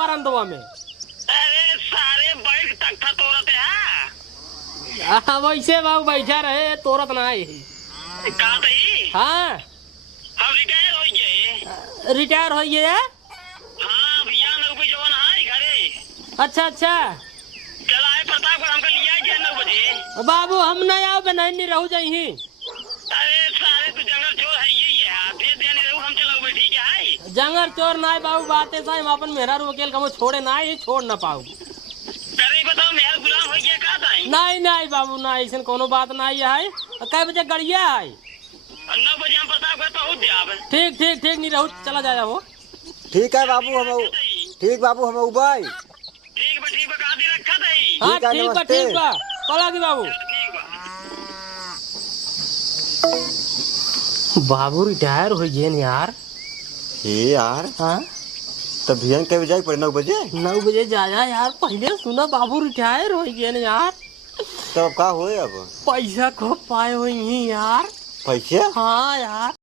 बरंदवा में। अरे सारे बैठ तख्ता तोड़ते हैं। वैसे बाबू बैठा रहे तोरत ना आई। कहा तई हाँ हम रिटायर हो गए। रिटायर हो गए। हाँ भैया 9 बजे जवान है घरे। अच्छा अच्छा चल आए प्रतापगढ़ हमको लिया गया 9 बजे। बाबू हम नहीं आओ नहीं रहू जाही। अरे सारे तू जंगल चोर है ये भेज देने रहू हम चलो भाई ठीक है। जंगल चोर ना बाबू बातें साहब हम अपन मेहरा वकील कमो छोड़े ना ही छोड़ ना पाऊ। अरे बताओ मेहर गुलाम हो गया का ताई। नहीं नहीं बाबू ना ऐसा कोनो बात नहीं है। कै बजे गड़िया है? 9 बजे हम प्रतापगढ़ पहुंच जाब। ठीक ठीक ठीक नहीं रहू चला जाए वो। ठीक है बाबू हम ठीक बाबू हम उबाई ठीक बा कादी रखा तई। हाँ ठीक है, ठीक बा नमस्ते। ठीक बा चला की बाबू। ठीक बा। बाबू रिटायर हो गए यार। हे यार हाँ तब भैया कब जाए पड़े 9 बजे 9 बजे जाया यार। पहले सुना बाबू रिटायर हो गए यार। तब का होए अब पैसा खूब पाए हुई यार। पैसे हाँ यार।